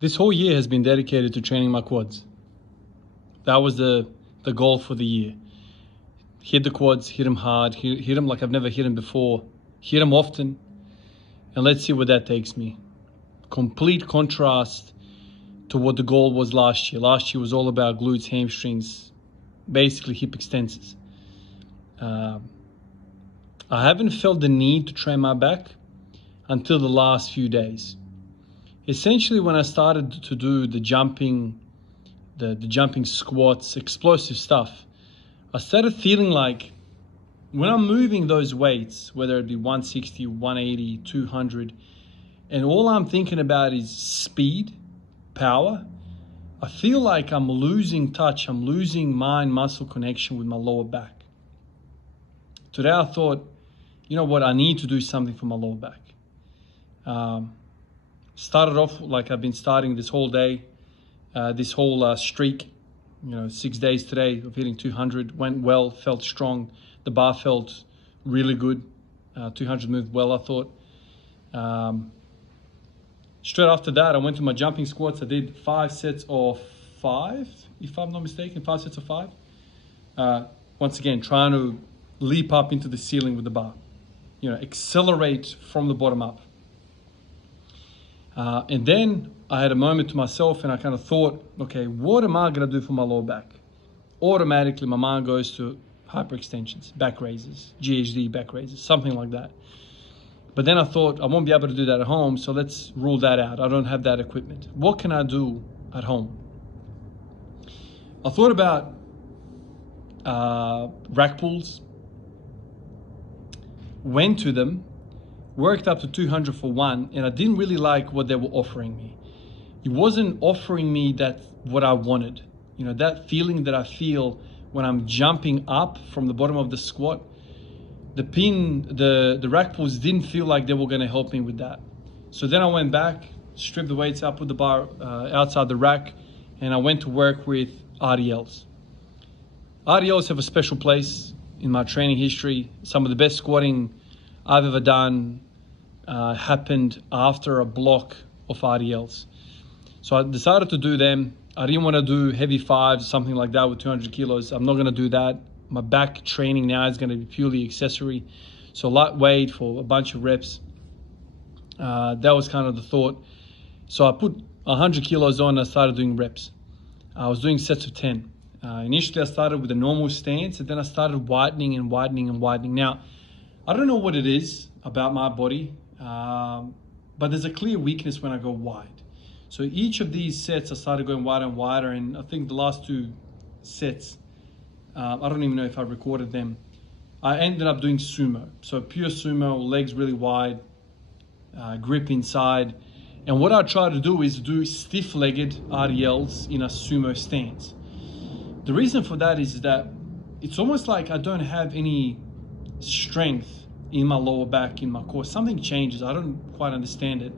This whole year has been dedicated to training my quads. That was the goal for the year. Hit the quads, hit them hard, hit them like I've never hit them before, hit them often, and let's see where that takes me. Complete contrast to what the goal was last year. Last year was all about glutes, hamstrings, basically hip extensors. I haven't felt the need to train my back until the last few days. Essentially, when I started to do the jumping, the jumping squats, explosive stuff, I started feeling like when I'm moving those weights, whether it be 160, 180, 200, and all I'm thinking about is speed, power, I feel like I'm losing touch, I'm losing mind-muscle connection with my lower back. Today I thought, you know what, I need to do something for my lower back. Started off like I've been starting this whole day, this whole streak, 6 days today of hitting 200, went well, felt strong. The bar felt really good. 200 moved well, I thought. Straight after that, I went to my jumping squats. I did 5 sets of 5, if I'm not mistaken, 5 sets of 5. Once again, trying to leap up into the ceiling with the bar, accelerate from the bottom up. And then I had a moment to myself and I kind of thought, okay, what am I going to do for my lower back? Automatically, my mind goes to hyperextensions, back raises, GHD back raises, something like that. But then I thought I won't be able to do that at home, so let's rule that out. I don't have that equipment. What can I do at home? I thought about rack pulls, went to them, worked up to 200 for one, and I didn't really like what they were offering me. It wasn't offering me what I wanted. That feeling that I feel when I'm jumping up from the bottom of the squat. The rack pulls didn't feel like they were going to help me with that. So then I went back, stripped the weights up, put the bar outside the rack, and I went to work with RDLs. RDLs have a special place in my training history. Some of the best squatting I've ever done happened after a block of RDLs. So I decided to do them. I didn't want to do heavy fives, something like that with 200 kilos. I'm not going to do that. My back training now is going to be purely accessory. So lightweight for a bunch of reps. That was kind of the thought. So I put 100 kilos on and I started doing reps. I was doing sets of 10. Initially I started with a normal stance and then I started widening and widening and widening. Now, I don't know what it is about my body, but there's a clear weakness when I go wide. So each of these sets, I started going wider and wider, and I think the last 2 sets, I don't even know if I recorded them, I ended up doing sumo. So pure sumo, legs really wide, grip inside. And what I try to do is do stiff-legged RDLs in a sumo stance. The reason for that is that it's almost like I don't have any strength in my lower back, in my core. Something changes. I don't quite understand it.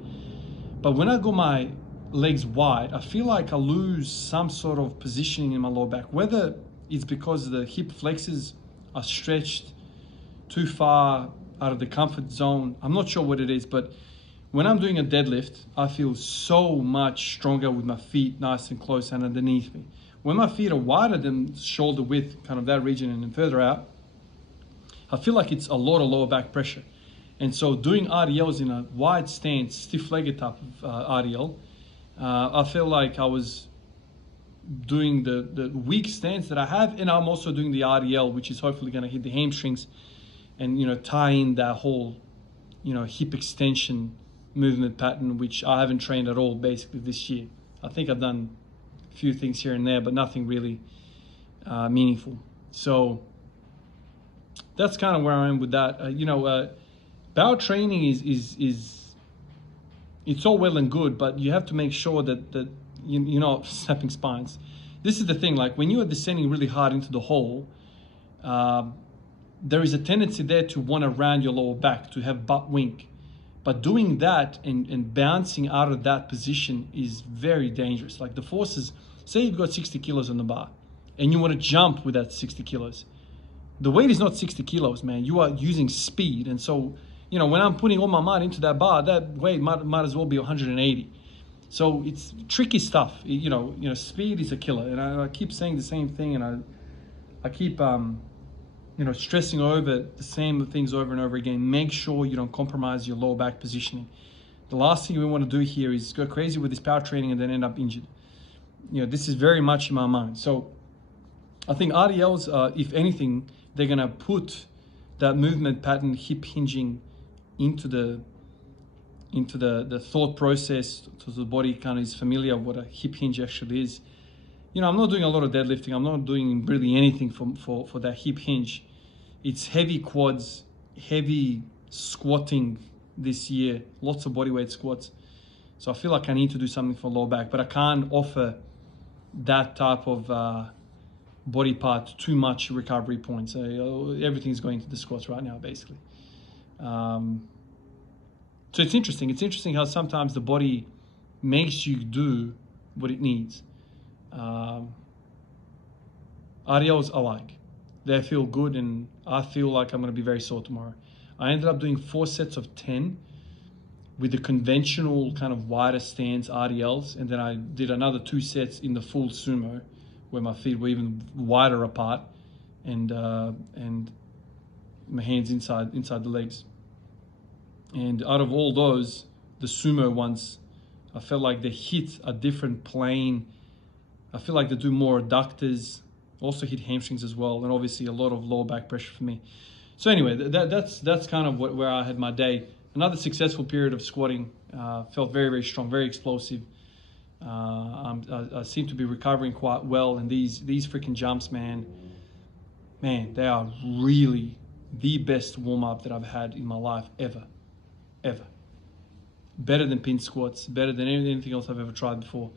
But when I go my legs wide, I feel like I lose some sort of positioning in my lower back. Whether it's because the hip flexors are stretched too far out of the comfort zone, I'm not sure what it is. But when I'm doing a deadlift, I feel so much stronger with my feet nice and close and underneath me. When my feet are wider than shoulder width, kind of that region and then further out, I feel like it's a lot of lower back pressure. And so doing RDLs in a wide stance, stiff-legged type of RDL, I feel like I was doing the weak stance that I have, and I'm also doing the RDL, which is hopefully going to hit the hamstrings and, tie in that whole, hip extension movement pattern, which I haven't trained at all basically this year. I think I've done a few things here and there, but nothing really meaningful. So that's kind of where I am with that. Power training is it's all well and good, but you have to make sure that you're not snapping spines. This is the thing, like when you are descending really hard into the hole, there is a tendency there to want to round your lower back, to have butt wink. But doing that and bouncing out of that position is very dangerous. Like the forces, say you've got 60 kilos on the bar and you want to jump with that 60 kilos. The weight is not 60 kilos, man. You are using speed. And so, when I'm putting all my might into that bar, that weight might as well be 180. So it's tricky stuff. You know, speed is a killer, and I keep saying the same thing, and I keep you know, stressing over the same things over and over again. Make sure you don't compromise your lower back positioning. The last thing we want to do here is go crazy with this power training and then end up injured. You know, this is very much in my mind. So I think RDLs, if anything, they're gonna put that movement pattern, hip hinging, into the thought process, so the body kind of is familiar with what a hip hinge actually is. You know, I'm not doing a lot of deadlifting. I'm not doing really anything for that hip hinge. It's heavy quads, heavy squatting this year, lots of bodyweight squats. So I feel like I need to do something for lower back, but I can't offer that type of body part too much recovery points. Everything's going to the squats right now, basically. So it's interesting. It's interesting how sometimes the body makes you do what it needs. RDLs I like. They feel good, and I feel like I'm going to be very sore tomorrow. I ended up doing 4 sets of 10 with the conventional kind of wider stance RDLs, and then I did another 2 sets in the full sumo, where my feet were even wider apart, and my hands inside the legs. And out of all those, the sumo ones, I felt like they hit a different plane. I feel like they do more adductors, also hit hamstrings as well, and obviously a lot of lower back pressure for me. So anyway, that's kind of where I had my day. Another successful period of squatting. Felt very, very strong, very explosive. I seem to be recovering quite well, and these freaking jumps, man, they are really the best warm-up that I've had in my life ever. Better than pin squats, better than anything else I've ever tried before.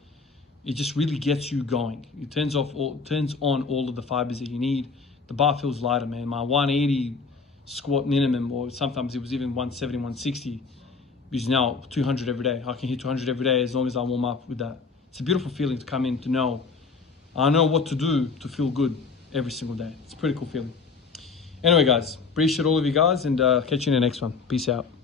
It just really gets you going. It turns on all of the fibers that you need. The bar feels lighter, man. My 180 squat minimum, or sometimes it was even 170, 160, is now 200 every day. I can hit 200 every day as long as I warm up with that. It's a beautiful feeling to come in to know I know what to do to feel good every single day. It's a pretty cool feeling. Anyway, guys, appreciate all of you guys, and catch you in the next one. Peace out.